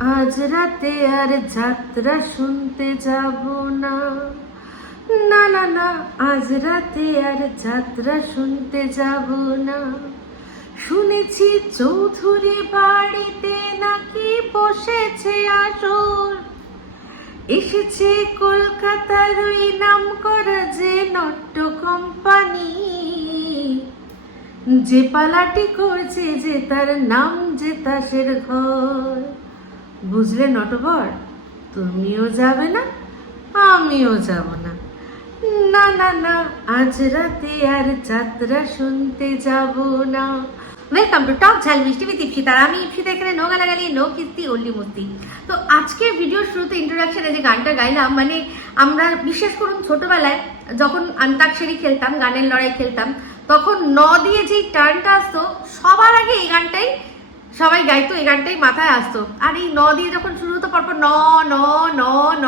আজ রাতে আর যাত্রা শুনতে যাব না। না না না, আজ রাতে আর যাত্রা শুনতে যাব না। শুনেছি চৌধুরী বাড়িতে নাকি বসেছে আসর। এসেছে কলকাতার ওই নাম করা যে নট্য কোম্পানি। যে পালাটি করছে যে তার নাম যে তাসের ঘর। বুঝলে নটবর? তুমিও যাবে না, আমিও যাব না। না না না, আজ রাতে আর যাত্রা শুনতে যাব না। ওয়েলকাম টু টক ঝাল মিষ্টি বিথ ইপসিতা আর আমি ইপসিতা এখানে নো গালাগালি নো কিস্তি অল্লি মস্তি। তো আজকের ভিডিওর শুরুতে ইন্ট্রোডাকশনে যে গানটা গাইলাম মানে আমরা বিশেষ করুন, ছোটবেলায় যখন আন্তাক্ষরী খেলতাম, গানের লড়াই খেলতাম, তখন ন দিয়ে যেই টার্নটা আসতো, সবার আগে এই গানটাই সবাই গাইতো, এই গানটাই মাথায় আসতো। আর এই ন দিয়ে যখন শুরু হতো, পরপর ন ন ন ন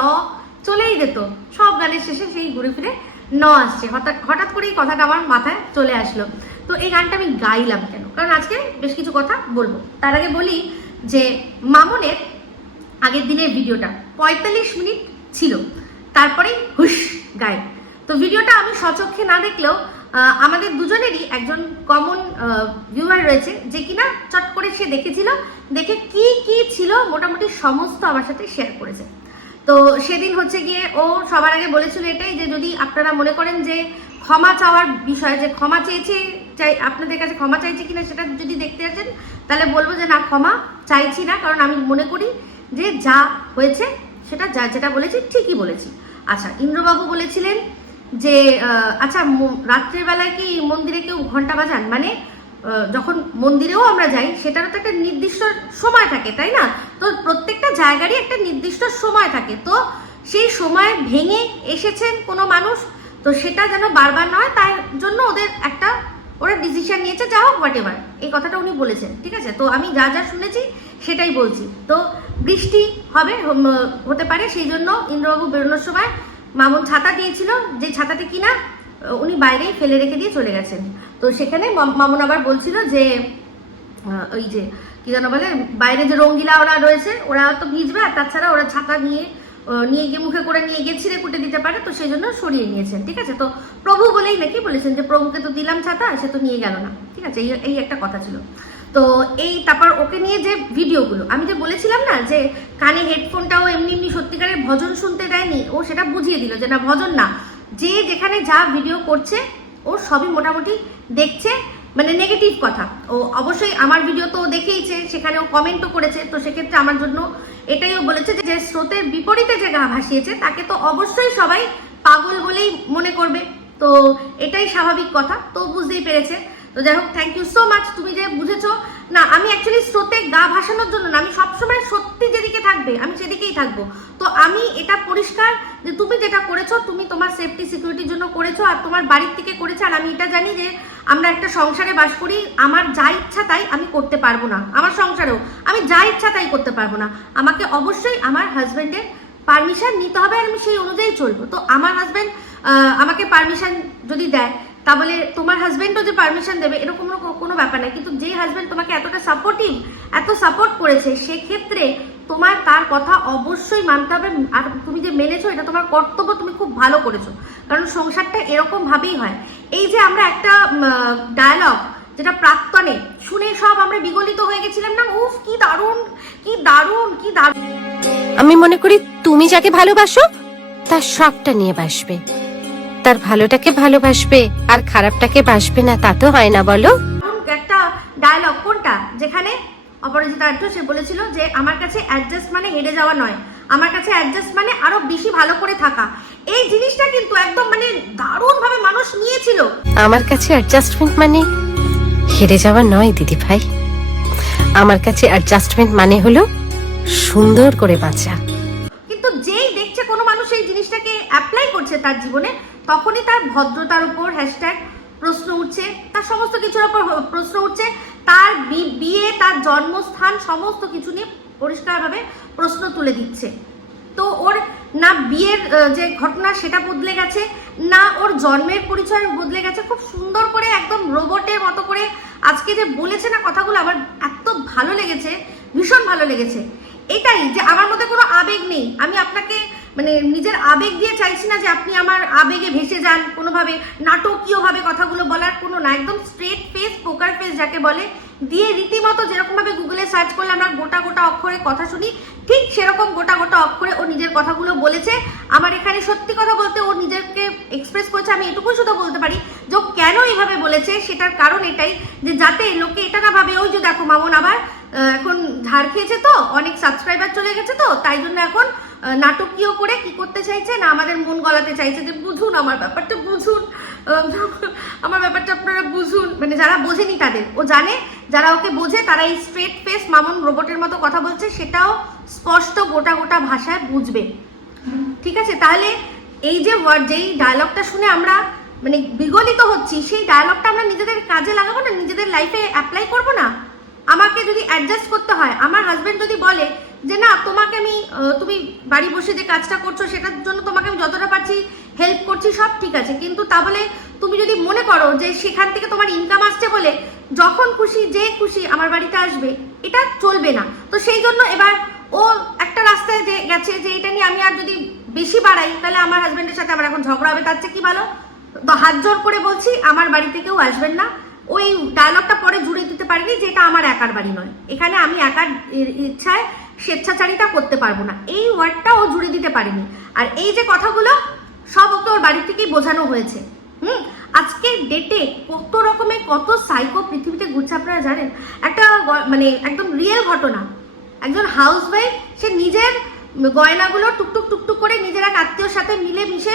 চলেই যেত। সব গানের শেষে সেই ঘুরে ফিরে ন আসছে। হঠাৎ হঠাৎ করে এই কথাটা আমার মাথায় চলে আসলো। তো এই গানটা আমি গাইলাম কেন? কারণ আজকে বেশ কিছু কথা বলব। তার আগে বলি যে, মামনের আগের দিনের ভিডিওটা পঁয়তাল্লিশ মিনিট ছিল। তারপরেই হুশ, গায়ে। তো ভিডিওটা আমি সচক্ষে না দেখলেও আমাদের দুজনেরই একজন কমন ভিউয়ার রয়েছে যে কিনা চট করে সে দেখেছিল, দেখে কি কি ছিল মোটামুটি সমস্ত আমার সাথে শেয়ার করেছে। তো সেদিন হচ্ছে গিয়ে ও সবার আগে বলেছিল এটাই যে যদি আপনারা মনে করেন যে ক্ষমা চাওয়ার বিষয়, যে ক্ষমা চেয়েছে, চাই, আপনাদের কাছে ক্ষমা চাইছে কিনা সেটা যদি দেখতে আছেন তাহলে বলব যে না, ক্ষমা চাইছি না, কারণ আমি মনে করি যে যা হয়েছে সেটা যা, যেটা বলেছি ঠিকই বলেছি। আচ্ছা ইন্দ্রবাবু বলেছিলেন যে আচ্ছা ম- রাত্রের বেলায় কি মন্দিরে কেউ ঘণ্টা বাজান? মানে যখন মন্দিরেও আমরা যাই, সেটারও তো একটা নির্দিষ্ট সময় থাকে, তাই না? তো প্রত্যেকটা জায়গারই একটা নির্দিষ্ট সময় থাকে। তো সেই সময় ভেঙে এসেছেন কোনো মানুষ? তো সেটা যেন বারবার নয় তার জন্য ওদের একটা, ওরা ডিসিশন নিয়েছে, যা হোক হোয়াট এভার এই কথাটা উনি বলেছেন, ঠিক আছে? তো আমি যা যা শুনেছি, সেটাই বলছি। তো বৃষ্টি হবে হতে পারে, সেই জন্য ইন্দ্রবাবু বেরোনোর সময় মামুন ছাতা দিয়েছিল, যে ছাতাটি কিনা, উনি বাইরেই ফেলে রেখে দিয়ে চলে গেছেন। তো সেখানে মাম- মামুন আবার বলছিল যে ওই যে, কি যেন বলে, বাইরে যে রঙ্গিলা ওরা রয়েছে, ওরা তো ভিজবে, আর তাছাড়া ওরা ছাতা নিয়ে নিয়ে গিয়ে মুখে করে নিয়ে গিয়ে ছিঁড়ে কুটে দিতে পারে, তো সেই জন্য সরিয়ে নিয়েছেন, ঠিক আছে? তো প্রভু বলেই নাকি বলেছেন যে, প্রভুকে তো দিলাম ছাতা, সে তো নিয়ে গেল না, ঠিক আছে? এই একটা কথা ছিল। তো এই তারপর ওকে নিয়ে যে ভিডিওগুলো, আমি যে বলেছিলাম না যে কানে হেডফোনটাও এমনি এমনি সত্যিকারের ভজন শুনতে দেয়নি, ও সেটা বুঝিয়ে দিল যে না, ভজন না। যে যেখানে যা ভিডিও করছে, ও সবই মোটামুটি দেখছে মানে নেগেটিভ কথা। ও অবশ্যই আমার ভিডিও তো দেখেইছে, সেখানে ও কমেন্টও করেছে, তো সেক্ষেত্রে আমার জন্য এটাই ও বলেছে যে স্রোতের বিপরীতে যে গা ভাসিয়েছে, তাকে তো অবশ্যই সবাই পাগল বলেই মনে করবে। তো এটাই স্বাভাবিক কথা, তো বুঝতেই পেরেছে। তো যাই হোক থ্যাংক ইউ সো মাচ তুমি যে বুঝেছ। না, আমি অ্যাকচুয়ালি স্রোতে গা ভাসানোর জন্য না, আমি সবসময় সত্যি যেদিকে থাকবে, আমি সেদিকেই থাকব। তো আমি এটা পরিষ্কার যে তুমি যেটা করেছ, তুমি তোমার সেফটি সিকিউরিটির জন্য করেছ আর তোমার বাড়ির থেকে করেছ। আর আমি এটা জানি যে আমরা একটা সংসারে বাস করি, আমার যা ইচ্ছা তাই আমি করতে পারব না। আমার সংসারেও, আমি যা ইচ্ছা তাই করতে পারব না। আমাকে অবশ্যই আমার হাজব্যান্ডের পারমিশন নিতে হবে আর আমি সেই অনুযায়ী চলবো। তো আমার হাজব্যান্ড আমাকে পারমিশন যদি দেয় তাহলে তোমার হাজবেন্ডও যে পারমিশন দেবে, এরকম কোনো- ব্যাপার না। কিন্তু যে হাজবেন্ড তোমাকে এতটা সাপোর্টিভ এত সাপোর্ট করেছে, সেক্ষেত্রে তোমার, তার কথা অবশ্যই মানতে হবে। আর তুমি যে মেনেছো, এটা তোমার কর্তব্য, তুমি খুব ভালো করেছ। কারণ সংসারটা এরকম ভাবেই হয়। এই যে আমরা একটা ডায়ালগ যেটা প্রাক্তনে, শুনে সব আমরা বিগলিত হয়ে গেছিলাম না? উফ, কি দারুণ কি দারুণ কি দারুণ। আমি মনে করি তুমি যাকে ভালোবাসো, তার সবটা নিয়ে বাসবে। তার ভালোটাকে ভালোবাসবে আর খারাপটাকে বাসবে না তা তো হয় না বলো। একটা ডায়লগ কোনটা? যেখানে অপরাজিতা আঢ্য সে বলেছিল যে আমার কাছে অ্যাডজাস্ট মানে হেরে যাওয়া নয়। আমার কাছে অ্যাডজাস্ট মানে আরও বেশি ভালো করে থাকা। এই জিনিসটা কিন্তু একদম মানে দারুণ ভাবে মানুষ নিয়েছিল। আমার কাছে অ্যাডজাস্টমেন্ট মানে হেরে যাওয়া নয় দিদি ভাই। আমার কাছে অ্যাডজাস্টমেন্ট মানে হলো সুন্দর করে বাঁচা। কিন্তু যেই দেখছে কোনো মানুষ এই জিনিসটাকে অ্যাপ্লাই করছে তার জীবনে তখনই তার ভদ্রতার উপর হ্যাশট্যাগ প্রশ্ন উঠছে, তার সমস্ত কিছুর উপর প্রশ্ন উঠছে, তার বিয়ে, তার জন্মস্থান, সমস্ত কিছু নিয়ে পরিষ্কারভাবে প্রশ্ন তুলে দিচ্ছে। তো ওর না বিয়ের যে ঘটনা সেটা বদলে গেছে, না ওর জন্মের পরিচয় বদলে গেছে, খুব সুন্দর করে একদম রোবটের মতো করে আজকে যে বলেছে না কথাগুলো আমার এত ভালো লেগেছে, ভীষণ ভালো লেগেছে। এটাই যে আমার মধ্যে কোনো আবেগ নেই। আমি আপনাকে মানে নিজের আবেগ দিয়ে চাইছি না যে আপনি আমার আবেগে ভেসে যান, কোনোভাবে নাটকীয়ভাবে কথাগুলো বলার কোনো না, একদম স্ট্রেট ফেস পোকার ফেস যাকে বলে, দিয়ে রীতিমতো যেরকমভাবে গুগলে সার্চ করলে আমরা গোটা গোটা অক্ষরে কথা শুনি, ঠিক সেরকম গোটা গোটা অক্ষরে ও নিজের কথাগুলো বলেছে। আমার এখানে সত্যি কথা বলতে ও নিজেকে এক্সপ্রেস করছে, আমি এটুকু শুধু বলতে পারি যে কেন এইভাবে বলেছে, সেটার কারণ এটাই যে যাতে লোকে এটা না ভাবে, ওই যে দেখো মামন আবার এখন ঝাড় খেয়েছে তো, অনেক সাবস্ক্রাইবার চলে গেছে তো, তাই জন্য এখন নাটকীয় করে কি করতে চাইছে না আমাদের মন গলাতে চাইছে যে বুঝুন আমার ব্যাপারটা, বুঝুন। আমার ব্যাপারটা আপনারা বুঝুন। মানে যারা বোঝেনি তাদের। ও জানে, যারা ওকে বোঝে, তারা এই স্ট্রেট ফেস মামুন রোবটের মতো কথা বলছে, সেটাও স্পষ্ট গোটা গোটা ভাষায় বুঝবে। ঠিক আছে? তাহলে এই যে ওয়ার্ড যেই ডায়লগটা শুনে আমরা মানে বিগলিত হচ্ছি, সেই ডায়লগটা আমরা নিজেদের কাজে লাগাবো না? নিজেদের লাইফে অ্যাপ্লাই করব না? আমাকে যদি অ্যাডজাস্ট করতে হয়, আমার হাজব্যান্ড যদি বলে যে না, তোমাকে আমি তুমি বাড়ি বসে যে কাজটা করছ সেটার জন্য তোমাকে আমি যতটা পারছি হেল্প করছি, সব ঠিক আছে। কিন্তু তা বলে তুমি যদি মনে করো যে সেখান থেকে তোমার ইনকাম আসছে বলে যখন খুশি, যে খুশি আমার বাড়িতে আসবে, এটা চলবে না। তো সেই জন্য এবার ও একটা রাস্তায় যে গেছে যে এটা নিয়ে আমি আর যদি বেশি বাড়াই, তাহলে আমার হাজব্যান্ডের সাথে আমার এখন ঝগড়া হবে, তার চেয়ে কি ভালো? তো হাত জোর করে বলছি, আমার বাড়িতে কেউ আসবেন না। ওই ডায়লগটা পরে জুড়ে দিতে পারিনি যে এটা আমার একার বাড়ি নয়। এখানে আমি একার ইচ্ছায় স্বেচ্ছাচারিতা করতে পারব না। এই ওয়ার্ডটা ও জুড়ে দিতে পারেনি। আর এই যে কথাগুলো, সব ওকে ওর বাড়ি থেকেই বোঝানো হয়েছে। হুম? আজকে ডেটে কত রকমের, কত সাইকো পৃথিবীতে ঘুরছে আপনারা জানেন? একটা মানে একদম রিয়েল ঘটনা। একজন হাউস ওয়াইফ সে নিজের গয়নাগুলো টুকটুক টুকটুক করে নিজের এক আত্মীয়র সাথে মিলে মিশে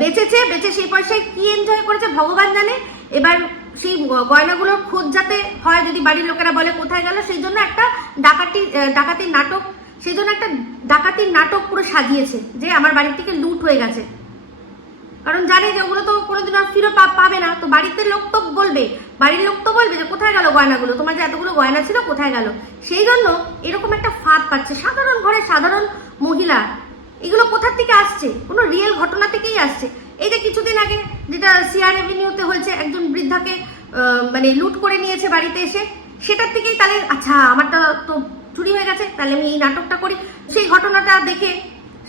বেঁচেছে, বেঁচে সেই পয়সায় কি এনজয় করেছে ভগবান জানে? এবার সেই গয়নাগুলোর খোঁজ যাতে হয় যদি বাড়ির লোকেরা বলে কোথায় গেল, সেই জন্য একটা ডাকাতি ডাকাতির নাটক, সেই জন্য একটা ডাকাতির নাটক পুরো সাজিয়েছে যে আমার বাড়ির থেকে লুট হয়ে গেছে। কারণ জানে যে ওগুলো তো কোনোদিন আর ফিরে পাবে না। তো বাড়িতে লোক তো বলবে, বাড়ির লোক তো বলবে যে কোথায় গেল গয়নাগুলো? তোমার যে এতগুলো গয়না ছিল কোথায় গেল? সেই জন্য এরকম একটা ফাঁদ পাচ্ছে। সাধারণ ঘরে সাধারণ মহিলা, এগুলো কোথার থেকে আসছে? কোনো রিয়েল ঘটনা থেকেই আসছে। এই যে কিছুদিন আগে যেটা সিআর এভিনিউতে হয়েছে, একজন বৃদ্ধাকে মানে লুট করে নিয়েছে বাড়িতে এসে, সেটার থেকেই তাহলে আচ্ছা আমারটা তো চুরি হয়ে গেছে, তাহলে আমি এই নাটকটা করি। সেই ঘটনাটা দেখে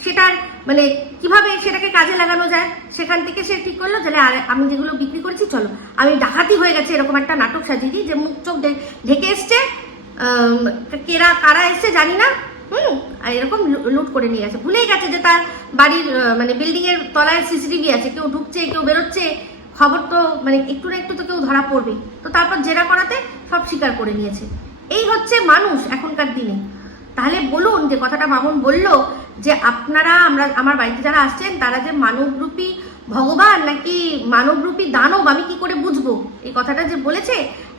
সেটার মানে কীভাবে সেটাকে কাজে লাগানো যায়, সেখান থেকে সে ঠিক করল, যে আরে, আমি যেগুলো বিক্রি করেছি, চলো, আমি ডাকাতি হয়ে গেছে, এরকম একটা নাটক সাজিয়ে দিই, যে মুখ চোখ ঢেকে এসছে কেরা, কারা এসছে জানি না হুম, আর এরকম লুট করে নিয়ে গেছে ভুলেই গেছে যে তার বাড়ির মানে বিল্ডিং এর তলায় সিসিটিভি আছে, কেউ ঢুকছে, কেউ বেরোচ্ছে, খবর তো মানে একটু না একটু তো কেউ ধরা পড়বে। তো তারপর জেরা করাতে সব স্বীকার করে নিয়েছে। এই হচ্ছে মানুষ এখনকার দিনে। তাহলে বলুন যে কথাটা মামুন বলল যে আপনারা, আমরা, আমার বাড়িতে যারা আসছেন, তারা যে মানবরূপী ভগবান নাকি মানবরূপী দানব, আমি কি করে বুঝব? এই কথাটা যে বলেছে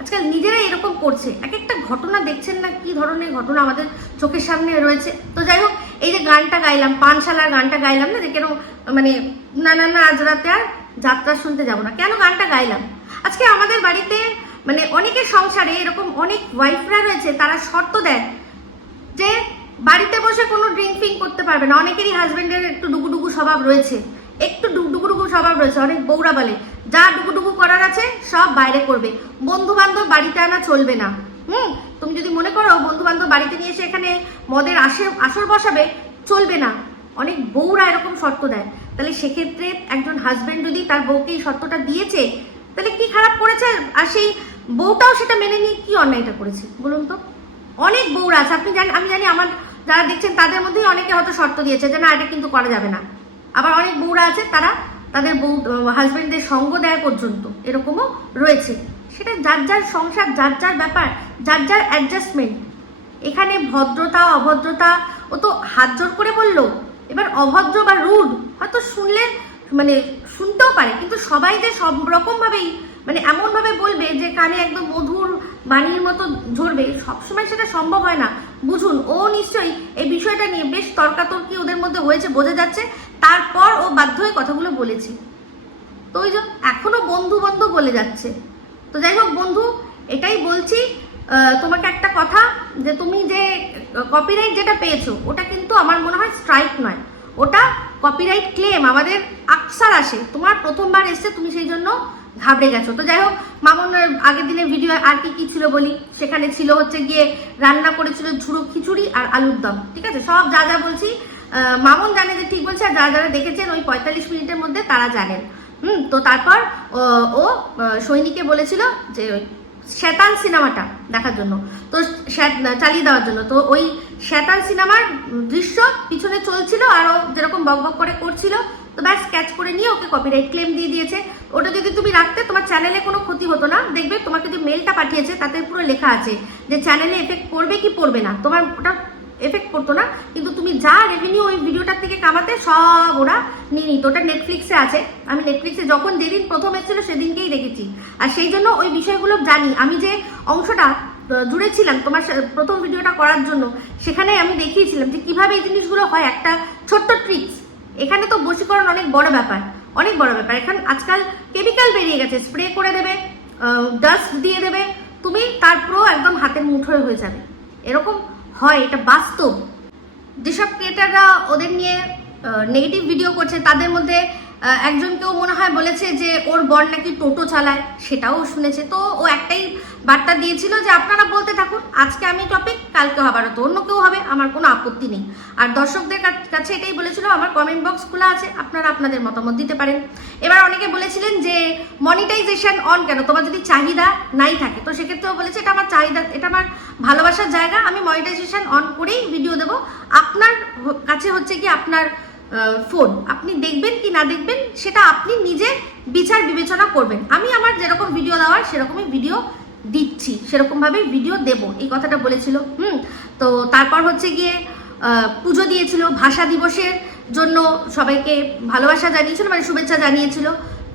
আজকাল নিজেরাই এরকম করছে। এক একটা ঘটনা দেখছেন না, কি ধরনের ঘটনা আমাদের চোখের সামনে রয়েছে? তো যাই হোক, এই যে গানটা গাইলাম, পানশালার গানটা গাইলাম না, যে কেন মানে না না না, আজ রাতে আর যাত্রা শুনতে যাব না। কেন গানটা গাইলাম? আজকে আমাদের বাড়িতে মানে অনেকের সংসারে এরকম অনেক ওয়াইফরা রয়েছে, তারা শর্ত দেয় যে বাড়িতে বসে কোনো ড্রিঙ্ক ফিং করতে পারবে না। অনেকেরই হাজব্যান্ডের একটু ডুগুডুগু স্বভাব রয়েছে। একটু ডুগুডুগু স্বভাব রয়েছে, অনেক বউরা বলে। যা ডুগুডুগু করার আছে, সব বাইরে করবে। বন্ধু বান্ধব বাড়িতে আনা চলবে না। হুম? তুমি যদি মনে করো বন্ধু বান্ধব বাড়িতে নিয়ে এসে এখানে মদের আসর আসর বসাবে, চলবে না। অনেক বউরা এরকম শর্ত দেয়। তাহলে সেক্ষেত্রে একজন হাজব্যান্ড যদি তার বউকে এই শর্তটা দিয়েছে, তাহলে কি খারাপ করেছে? আর সেই বউটাও সেটা মেনে নিয়ে কি অন্যায়টা করেছে? বলুন তো। অনেক বউরা আছে। আপনি জানেন আমি জানি আমার, যারা দেখছেন তাদের মধ্যেই অনেকে হয়তো শর্ত দিয়েছে যে না, এটা কিন্তু করা যাবে না। আবার অনেক বউরা আছে, তারা তাদের বউ হাজবেন্ডদের সঙ্গ দেয় পর্যন্ত এরকমও রয়েছে। সেটা যার যার সংসার, যার যার ব্যাপার, যার যার অ্যাডজাস্টমেন্ট এখানে ভদ্রতা, অভদ্রতা, ও তো হাত জোর করে বলল, এবার অভদ্র বা রুড হয়তো শুনলে মানে শুনতেও পারে, কিন্তু সবাই যে সব রকম ভাবেই মানে এমন ভাবে বলবে যে কানে একদম মধুর বাণীর মতো ঝরবে, সবসময় সেটা সম্ভব হয় না। বুঝুন, ও নিশ্চয়ই এই বিষয়টা নিয়ে বেশ তর্কাতর্কি ওদের মধ্যে হয়েছে, বোঝা যাচ্ছে। তারপর ও বাধ্য হয়ে কথাগুলো বলেছি। তো ওই জন্য এখনও বন্ধু বন্ধু বলে যাচ্ছে। তো যাই হোক বন্ধু, এটাই বলছি তোমাকে একটা কথা যে তুমি যে কপিরাইট যেটা পেয়েছ, ওটা কিন্তু আমার মনে হয় স্ট্রাইক নয়। ওটা কপিরাইট ক্লেম আমাদের আকসার আসে। তোমার প্রথমবার এসছে, তুমি সেই জন্য ঘাবড়ে গেছো। তো যাই হোক, মামুন আগের দিনের ভিডিও আর কি কি ছিল বলি? সেখানে ছিল হচ্ছে গিয়ে রান্না করেছিল ঝুড়ো খিচুড়ি আর আলুর দম। ঠিক আছে? সব যা যা বলছি মামুন জানে যে ঠিক বলছে, আর যারা যারা দেখেছেন ওই পঁয়তাল্লিশ মিনিটের মধ্যে তারা জানেন। হুম, তো তারপর, ও- সৈনিকে বলেছিল যে ওই শ্যাতান সিনেমাটা দেখার জন্য। তো চালিয়ে দেওয়ার জন্য। তো ওই শ্যাতান সিনেমার দৃশ্য পিছনে চলছিল, আর ও যেরকম বক বক করে করছিল, তো ব্যাস, ক্যাচ করে নিয়ে ওকে কপিরাইট ক্লেম দিয়ে দিয়েছে। ওটা যদি তুমি রাখতে, তোমার চ্যানেলে কোনো ক্ষতি হতো না। দেখবে, তোমাকে যে মেলটা পাঠিয়েছে, তাতে পুরো লেখা আছে যে চ্যানেলে এফেক্ট করবে কি পড়বে না। তোমার ওটা এফেক্ট করতো না। কিন্তু তুমি যা রেভিনিউ ওই ভিডিওটার থেকে কামাতে, সব ওরা নিয়ে নিত। ওটা নেটফ্লিক্সে আছে। আমি নেটফ্লিক্সে যখন যেদিন প্রথম এসেছিল সেদিনকেই দেখেছি। আর সেই জন্য ওই বিষয়গুলো জানি। আমি যে অংশটা জুড়েছিলাম তোমার প্রথম ভিডিওটা করার জন্য, সেখানে আমি দেখিয়েছিলাম যে কীভাবে এই জিনিসগুলো হয়। একটা ছোট্ট ট্রিক্স এখানে তো বশীকরণ অনেক বড় ব্যাপার। অনেক বড় ব্যাপার। এখন, আজকাল কেমিক্যাল বেরিয়ে গেছে। স্প্রে করে দেবে ডাস্ট দিয়ে দেবে। তুমি তারপরও একদম হাতের মুঠোয় হয়ে যাবে। এরকম হয়, এটা বাস্তব। যেসব ক্রিয়েটাররা ওদের নিয়ে নেগেটিভ ভিডিও করছে, তাদের মধ্যে একজনকেও মনে হয় বলেছে যে, ওর বর নাকি টোটো চালায়, সেটাও শুনেছে। তো ও একটাই বার্তা দিয়েছিল যে আপনারা বলতে থাকুন, আজকে আমি টপিক কালকে হবার তো অন্য কেউ হবে, আমার কোনো আপত্তি নেই। আর দর্শকদের কাছে এটাই বলেছিল, আমার কমেন্ট বক্স খোলা আছে, আপনারা আপনাদের মতামত দিতে পারেন। এবার অনেকে বলেছিলেন যে মনিটাইজেশন অন কেন? তোমার যদি চাহিদা নাই থাকে, তো সেক্ষেত্রেও বলেছে, এটা আমার চাহিদা, এটা আমার ভালোবাসার জায়গা, আমি মনিটাইজেশন অন করেই ভিডিও দেবো। আপনার কাছে হচ্ছে কি, আপনার ফোন আপনি দেখবেন কি না দেখবেন, সেটা আপনি নিজে বিচার বিবেচনা করবেন। আমি আমার যেরকম ভিডিও দেওয়ার, সেরকমই ভিডিও দিচ্ছি সেরকমভাবেই ভিডিও দেব। এই কথাটা বলেছিল, হুম? তো তারপর হচ্ছে গিয়ে পুজো দিয়েছিল, ভাষা দিবসের জন্য সবাইকে ভালোবাসা জানিয়েছিল মানে শুভেচ্ছা জানিয়েছিল,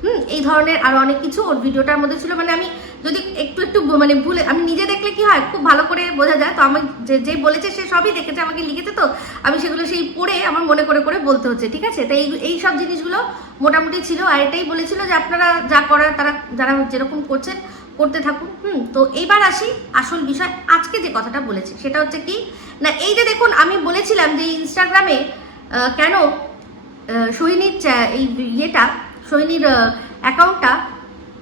হুম? এই ধরনের আরও অনেক কিছু ওর ভিডিওটার মধ্যে ছিল। মানে আমি যদি একটু একটু মানে ভুলে, আমি নিজে দেখলে কি হয়, খুব ভালো করে বোঝা যায়। তো আমি যে যে বলেছে সে সবই দেখেছে, আমাকে লিখেছে তো। আমি সেগুলো সেই পড়ে আমার মনে করে করে বলতে হচ্ছে, ঠিক আছে? তাই এই সব জিনিসগুলো মোটামুটি ছিল। আর এটাই বলেছিল যে আপনারা যা করার, তারা, যারা যেরকম করছেন করতে থাকুন, হুম, তো এইবার আসি আসল বিষয় আজকে যে কথাটা বলেছি, সেটা হচ্ছে কি, না, এই যে দেখুন, আমি বলেছিলাম যে ইনস্টাগ্রামে কেন সোহিনীর এই ইয়েটা সোহিনীর অ্যাকাউন্টটা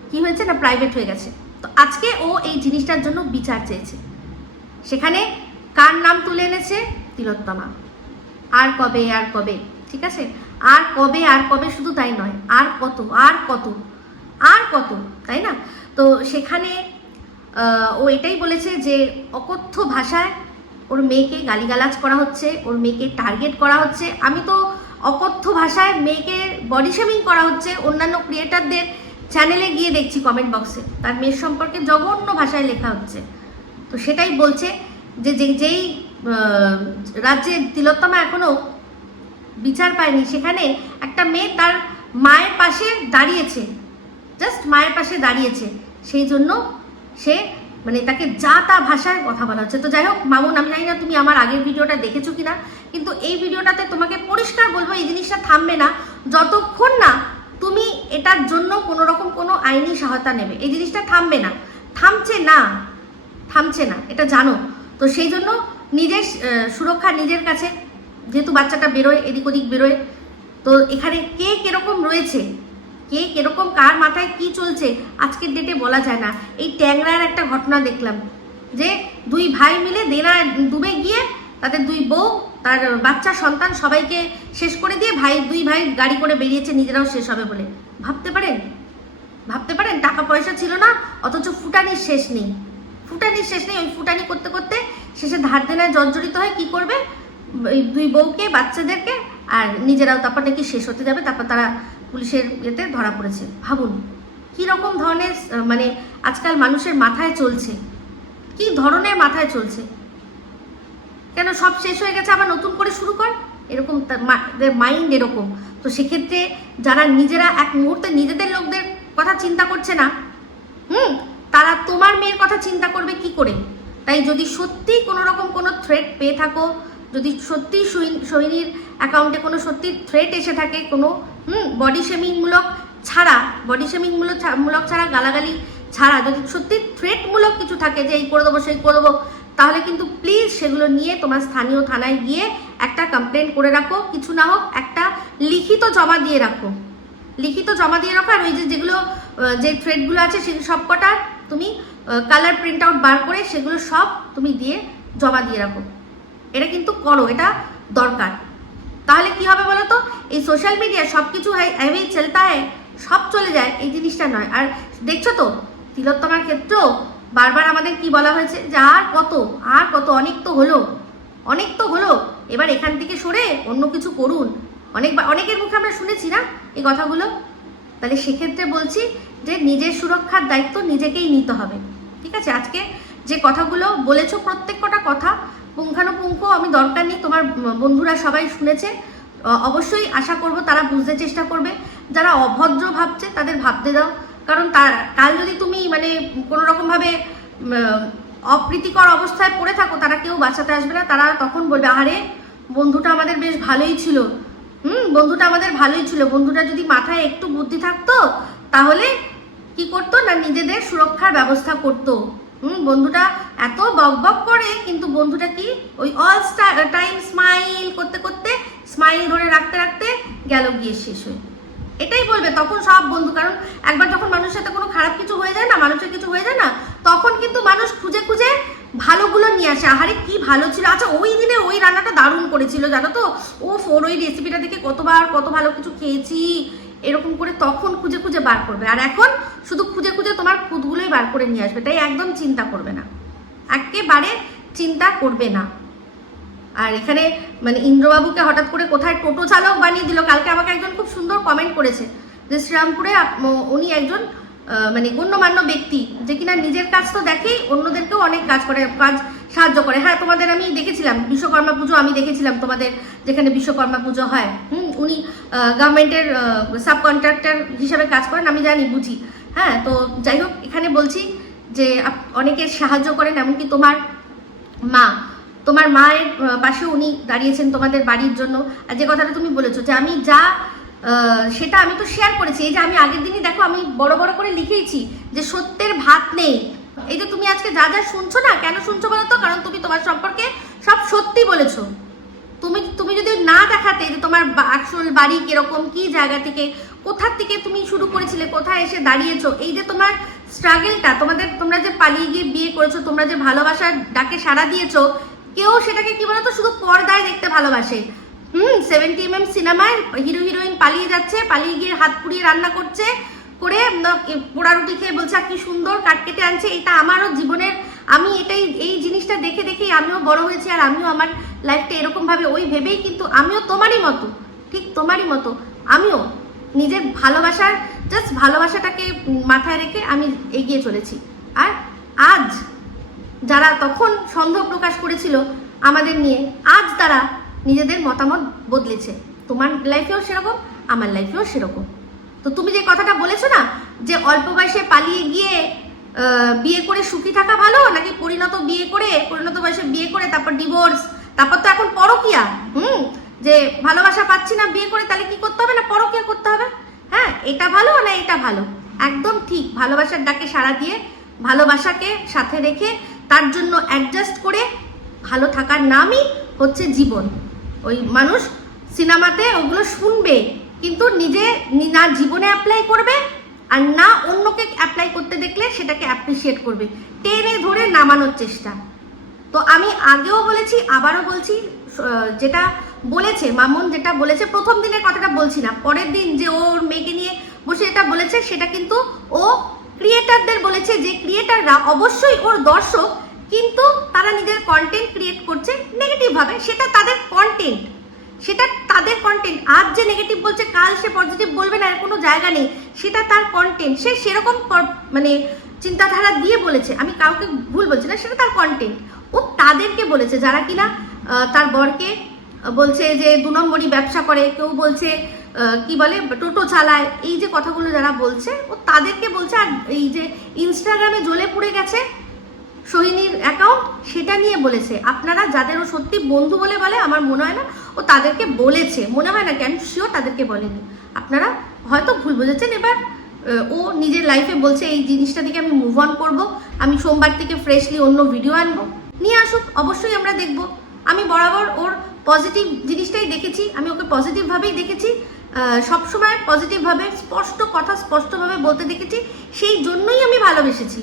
কি হয়েছে না প্রাইভেট হয়ে গেছে? তো আজকে ও এই জিনিসটার জন্য বিচার চেয়েছে। সেখানে কার নাম তুলে এনেছে? তিলোত্তমা। আর কবে আর কবে? ঠিক আছে? আর কবে আর কবে? শুধু তাই নয়, আর কত আর কত আর কত, তাই না? তো সেখানে ও এটাই বলেছে যে অকথ্য ভাষায় ওর মেয়েকে গালিগালাজ করা হচ্ছে, ওর মেয়েকে টার্গেট করা হচ্ছে। আমি তো অকথ্য ভাষায় মেয়েকে বডি শেমিং করা হচ্ছে, অন্যান্য ক্রিয়েটারদের চ্যানেলে গিয়ে দেখছি কমেন্ট বক্সে তার মেয়ের সম্পর্কে জঘন্য ভাষায় লেখা হচ্ছে। তো সেটাই বলছে যে যেই রাজ্যে তিলোত্তমা এখনও বিচার পায়নি, সেখানে একটা মেয়ে তার মায়ের পাশে দাঁড়িয়েছে। জাস্ট মায়ের পাশে দাঁড়িয়েছে। সেই জন্য সে মানে তাকে যা তা ভাষায় কথা বলা হচ্ছে। তো যাই হোক, মামুন, আমি জানি না তুমি আমার আগের ভিডিওটা দেখেছ কিনা, কিন্তু এই ভিডিওটাতে তোমাকে পরিষ্কার বলব, এই জিনিসটা থামবে না। যতক্ষণ না তুমি এটার জন্য কোনো রকম কোনো আইনি সহায়তা নেবে, এই জিনিসটা থামবে না। থামছে না থামছে না, এটা জানো। তো সেই জন্য নিজের সুরক্ষা নিজের কাছে, যেহেতু বাচ্চাটা বেরোয়, এদিক ওদিক বেরোয়, তো এখানে কে কীরকম রয়েছে কে কীরকম, কার মাথায় কি চলছে, আজকের ডেটে বলা যায় না। এই ট্যাংরার একটা ঘটনা দেখলাম, যে দুই ভাই মিলে দেনা ডুবে গিয়ে তাদের দুই বউ, তার বাচ্চা, সন্তান সবাইকে শেষ করে দিয়ে ভাই, দুই ভাই গাড়ি করে বেরিয়েছে, নিজেরাও শেষ হবে বলে। ভাবতে পারেন? ভাবতে পারেন? টাকা পয়সা ছিল না, অথচ ফুটানির শেষ নেই। ফুটানির শেষ নেই, ওই ফুটানি করতে করতে শেষে ধার দেনায় জর্জরিত হয়, কি করবে? দুই বউকে, বাচ্চাদেরকে, আর নিজেরাও তারপর নাকি শেষ হতে যাবে, তারপর তারা পুলিশের ইয়েতে ধরা পড়েছে। ভাবুন কি রকম ধরনের মানে আজকাল মানুষের মাথায় চলছে? কি ধরনের মাথায় চলছে? কেন সব শেষ হয়ে গেছে, আবার নতুন করে শুরু কর? এরকম মাইন্ড এরকম। তো সেক্ষেত্রে যারা নিজেরা এক মুহূর্তে নিজেদের লোকদের কথা চিন্তা করছে না, হুম, তারা তোমার মেয়ের কথা চিন্তা করবে কি করে? তাই যদি সত্যি কোনো রকম কোনো থ্রেট পেয়ে থাকো যদি সত্যি সৈনির অ্যাকাউন্টে কোনো সত্যি থ্রেট এসে থাকে, কোনো, হুম বডি শেমিংমূলক ছাড়া বডি শেমিংমূলক মূলক ছাড়া, গালাগালি ছাড়া, যদি সত্যি থ্রেটমূলক কিছু থাকে যে এই করে দেবো, সেই করে দেবো, তাহলে কিন্তু প্লিজ সেগুলো নিয়ে তোমার স্থানীয় থানায় গিয়ে একটা কমপ্লেন করে রাখো। কিছু না হোক, একটা লিখিত জমা দিয়ে রাখো। লিখিত জমা দিয়ে রাখো আর ওই যে যেগুলো যে থ্রেডগুলো আছে সেই সব কটা তুমি কালার প্রিন্ট আউট বার করে সেগুলো সব তুমি দিয়ে জমা দিয়ে রাখো। এটা কিন্তু করো, এটা দরকার। তাহলে কি হবে বলো তো এই সোশ্যাল মিডিয়া সব কিছু এভাবেই চলতা হয়, সব চলে যায়, এই জিনিসটা নয়। আর দেখছ তো, তিলোত্তমার ক্ষেত্রেও বারবার আমাদের কি বলা হয়েছে? যে আর কত আর কত, অনেক তো হলো, অনেক তো হলো, এবার এখান থেকে সরে অন্য কিছু করুন। অনেক অনেকের মুখে আমরা শুনেছি না এই কথাগুলো? তাহলে সেক্ষেত্রে বলছি যে নিজের সুরক্ষার দায়িত্ব নিজেকেই নিতে হবে। ঠিক আছে? আজকে যে কথাগুলো বলেছ প্রত্যেক কটা কথা পুঙ্খানুপুঙ্খ, আমি দরকার নেই, তোমার বন্ধুরা সবাই শুনেছে। অবশ্যই আশা করব তারা বুঝতে চেষ্টা করবে। যারা অভদ্র ভাবছে, তাদের ভাবতে দাও। কারণ তার কাল যদি তুমি মানে কোনো রকমভাবে অপ্রীতিকর অবস্থায় পড়ে থাকো, তারা কেউ বাঁচাতে আসবে না। তারা তখন বলবে, আরে, বন্ধুটা আমাদের বেশ ভালোই ছিল। হুম, বন্ধুটা আমাদের ভালোই ছিল। বন্ধুটা যদি মাথায় একটু বুদ্ধি থাকতো, তাহলে কি করতো? না নিজেদের সুরক্ষার ব্যবস্থা করতো। হুম, বন্ধুটা এত বক বক করে, কিন্তু বন্ধুটা কি? ওই অল টাইম স্মাইল করতে করতে স্মাইল ধরে রাখতে রাখতে গেল গিয়ে শেষ হয়ে। এটাই বলবে, তখন সব বন্ধু, কারণ একবার যখন মানুষের সাথে কোনো খারাপ কিছু হয়ে যায় না, মানুষের কিছু হয়ে যায় না, তখন কিন্তু মানুষ খুঁজে খুঁজে ভালোগুলো নিয়ে আসে। আহারে, কি ভালো ছিল। আচ্ছা ওই দিনে ওই রান্নাটা দারুণ করেছিল, জানো তো? ও ফোর ওই রেসিপিটা দেখে কতবার কত ভালো কিছু খেয়েছি। এরকম করে তখন খুঁজে খুঁজে বার করবে। আর এখন শুধু খুঁজে খুঁজে তোমার খুদগুলোই বার করে নিয়ে আসবে, তাই একদম চিন্তা করবে না। একেবারে চিন্তা করবে না। আর এখানে মানে ইন্দ্রবাবুকে হঠাৎ করে কোথায় টোটো চালক বানিয়ে দিল, কালকে আমাকে একজন খুব সুন্দর কমেন্ট করেছে যে শ্রীরামপুরে উনি একজন মানে গণ্যমান্য ব্যক্তি যে কিনা নিজের কাজ তো দেখেই অন্যদেরকেও অনেক কাজ করে, কাজ সাহায্য করে। হ্যাঁ তোমাদের আমি দেখেছিলাম, বিশ্বকর্মা পুজো আমি দেখেছিলাম তোমাদের, যেখানে বিশ্বকর্মা পুজো হয়। হুম? উনি গভর্নমেন্টের সাব কন্ট্রাক্টর হিসাবে কাজ করেন, আমি জানি, বুঝি। হ্যাঁ তো যাই হোক, এখানে বলছি যে অনেকে সাহায্য করেন, এমনকি তোমার মা। তোমার মায়ের পাশে উনি দাঁড়িয়েছেন তোমাদের বাড়ির জন্য। আর যে কথাটা তুমি বলেছ যে আমি যা সেটা আমি তো শেয়ার করেছি। এই যে আমি আগের দিনই দেখো, আমি বড় বড় করে লিখেইছি যে সত্যের ভাত নেই। এই যে তুমি আজকে যা যা শুনছো না, কেন শুনছো বলো তো? কারণ তুমি তোমার সম্পর্কে সব সত্যি বলেছ। তুমি তুমি যদি না দেখাতে যে তোমার আসল বাড়ি কীরকম, কি জায়গা থেকে, কোথার থেকে তুমি শুরু করেছিলে, কোথায় এসে দাঁড়িয়েছো, এই যে তোমার স্ট্রাগেলটা তোমাদের, তোমরা যে পালিয়ে গিয়ে বিয়ে করেছ, তোমরা যে ভালোবাসার ডাকে সাড়া দিয়েছ, কেউ সেটাকে কি বলতো, শুধু পর্দায় দেখতে ভালোবাসে। হুম সেভেন্টি এম এম সিনেমায় হিরো, হিরোইন পালিয়ে যাচ্ছে, পালিয়ে গিয়ে হাত পুড়িয়ে রান্না করছে, করে পোড়া রুটি খেয়ে বলছে "আর কি সুন্দর কাট কেটে আনছে। এটা আমারও জীবনের আমি এটাই, এই জিনিসটা দেখে দেখেই আমিও বড় হয়েছি আর আমিও আমার লাইফটা এরকম ভাবে ওই ভেবেই কিন্তু আমিও তোমারই মতো, ঠিক তোমারই মতো, আমিও নিজের ভালোবাসার জাস্ট ভালোবাসাটাকে মাথায় রেখে আমি এগিয়ে চলেছি। আর আজ যারা তখন সন্দেহ প্রকাশ করেছিল আমাদের নিয়ে, আজ তারা নিজেদের মতামত বদলেছে। তোমার লাইফেও সেরকম, আমার লাইফেও সেরকম। তো তুমি যে কথাটা বলেছ না, যে অল্প বয়সে পালিয়ে গিয়ে বিয়ে করে সুখী থাকা ভালো নাকি পরিণত বিয়ে করে, পরিণত বয়সে বিয়ে করে, তারপর ডিভোর্স তারপর তো এখন পরকিয়া। হুম? যে ভালোবাসা পাচ্ছি না বিয়ে করে, তাহলে কি করতে হবে না পরকিয়া করতে হবে? হ্যাঁ এটা ভালো না এটা ভালো? একদম ঠিক, ভালোবাসার ডাকে সাড়া দিয়ে ভালোবাসাকে সাথে রেখে তার জন্য অ্যাডজাস্ট করে ভালো থাকার নামই হচ্ছে জীবন। ওই মানুষ সিনেমাতে ওগুলো শুনবে, কিন্তু নিজে নি- জীবনে অ্যাপ্লাই করবে আর না অন্যকে অ্যাপ্লাই করতে দেখলে সেটাকে অ্যাপ্রিসিয়েট করবে। টেনে ধরে নামানোর চেষ্টা। তো আমি আগেও বলেছি, আবারও বলছি যেটা বলেছে মামুন, যেটা বলেছে, প্রথম দিনের কথাটা বলছি না। পরের দিন যে ওর মেয়েকে নিয়ে বসে এটা বলেছে, সেটা কিন্তু ও ক্রিয়েটারদের বলেছে যে ক্রিয়েটাররা অবশ্যই ওর দর্শক, কিন্তু তারা নিজের কন্টেন্ট ক্রিয়েট করছে নেগেটিভ ভাবে। সেটা তাদের কন্টেন্ট সেটা তাদের কন্টেন্ট আজ যে নেগেটিভ বলছে, কাল সে পজিটিভ বলবে না কোনো জায়গা নেই। সেটা তার কন্টেন্ট সে সেরকম মানে চিন্তাধারা দিয়ে বলেছে। আমি কাউকে ভুল বলছি না, সেটা তার কন্টেন্ট ও তাদেরকে বলেছে, যারা কিনা তার বরকে বলছে যে দু নম্বরই ব্যবসা করে। কেউ বলছে কি বলে, টোটো চালায়। এই যে কথাগুলো যারা বলছে, ও তাদেরকে বলছে, আর এই যে ইনস্টাগ্রামে জ্বলে পুড়ে গেছে সোহিনীর অ্যাকাউন্ট সেটা নিয়ে বলেছে। আপনারা যাদের ও সত্যি বন্ধু বলে বলে, আমার মনে হয় না ও তাদেরকে বলেছে। মনে হয় না কেন শিওর তাদেরকে বলেনি। আপনারা হয়তো ভুল বুঝেছেন, এবার ও নিজের লাইফে বলছে, এই জিনিসটা থেকে আমি মুভ অন করব। আমি সোমবার থেকে ফ্রেশলি অন্য ভিডিও আনব। নিয়ে আসুক, অবশ্যই আমরা দেখব। আমি বরাবর ওর পজিটিভ জিনিসটাই দেখেছি, আমি ওকে পজিটিভভাবেই দেখেছি। সবসময় পজিটিভভাবে স্পষ্ট কথা স্পষ্টভাবে বলতে দেখেছি। সেই জন্যই আমি ভালোবেসেছি।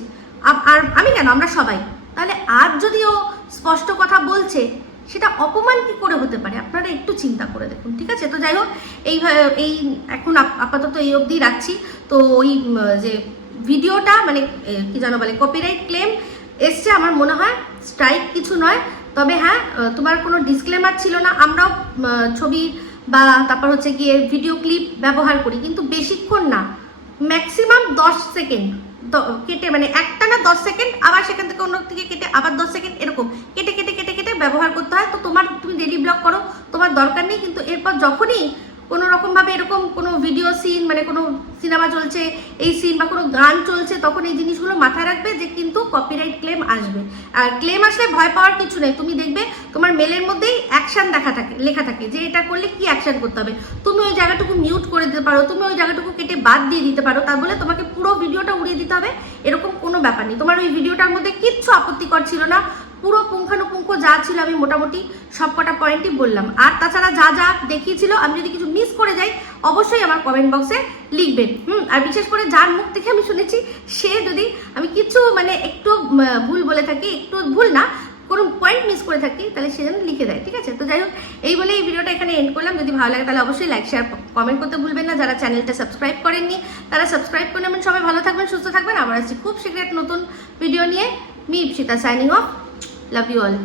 আর আমি কেন? আমরা সবাই। তাহলে আর যদি ও স্পষ্ট কথা বলছে সেটা অপমান কি করে হতে পারে? আপনারা একটু চিন্তা করে দেখুন, ঠিক আছে? তো যাই হোক এই এই এখন আপ- আপাতত এই অবধি রাখছি। তো ওই যে ভিডিওটা মানে কি জানো বলে কপিরাইট ক্লেম এসছে আমার মনে হয় স্ট্রাইক কিছু নয়। তবে হ্যাঁ তোমার কোনো ডিসক্লেমার ছিল না, আমরাও ছবি বা তারপর হচ্ছে গিয়ে ভিডিও ক্লিপ ব্যবহার করি, কিন্তু বেশিক্ষণ না। ম্যাক্সিমাম দশ সেকেন্ড কেটে মানে একটা না দশ সেকেন্ড আবার সেখান থেকে অন্য থেকে কেটে, আবার দশ সেকেন্ড এরকম। কেটে কেটে ব্যবহার করতে হয়, তো তোমার তুমি ডেলি ব্লগ করো, তোমার দরকার নেই, কিন্তু এরপর যখনই কোনো রকমভাবে এরকম কোনো ভিডিও সিন মানে কোনো সিনেমা চলছে, এই সিন বা কোনো গান চলছে, তখন এই জিনিসগুলো মাথায় রাখবে যে কিন্তু কপিরাইট ক্লেম আসবে। আর ক্লেম আসলে ভয় পাওয়ার কিছু নেই। তুমি দেখবে তোমার মেলের মধ্যেই অ্যাকশন দেখা থাকে, লেখা থাকে যে এটা করলে কি অ্যাকশান করতে হবে। তুমি ওই জায়গাটুকু মিউট করে দিতে পারো, তুমি ওই জায়গাটুকু কেটে বাদ দিয়ে দিতে পারো তার বলে তোমাকে পুরো ভিডিওটা উড়িয়ে দিতে হবে, এরকম কোনো ব্যাপার নেই। তোমার ওই ভিডিওটার মধ্যে কিচ্ছু আপত্তিকর ছিল না। পুরো পুঙ্খানুপুঙ্খ যা ছিল আমি মোটামুটি সব কটা পয়েন্টই বললাম। আর তাছাড়া যা যা দেখিয়েছিল, আমি যদি কিছু মিস করে যাই, অবশ্যই আমার কমেন্ট বক্সে লিখবেন। হুম, আর বিশেষ করে যার মুখ থেকে আমি শুনেছি, সে যদি আমি কিছু মানে একটু ভুল বলে থাকি, একটু ভুল না কোনো পয়েন্ট মিস করে থাকি, তাহলে সে যেন লিখে দেয়, ঠিক আছে? তো যাই হোক, এই বলে এই ভিডিওটা এখানে এন্ড করলাম। যদি ভালো লাগে তাহলে অবশ্যই লাইক শেয়ার কমেন্ট করতে ভুলবেন না। যারা চ্যানেলটা সাবস্ক্রাইব করেননি, তারা সাবস্ক্রাইব করে নেবেন। সবাই ভালো থাকবেন, সুস্থ থাকবেন। আবার আসছি খুব সিক্রেট নতুন ভিডিও নিয়ে। Me Ipsita signing off love you all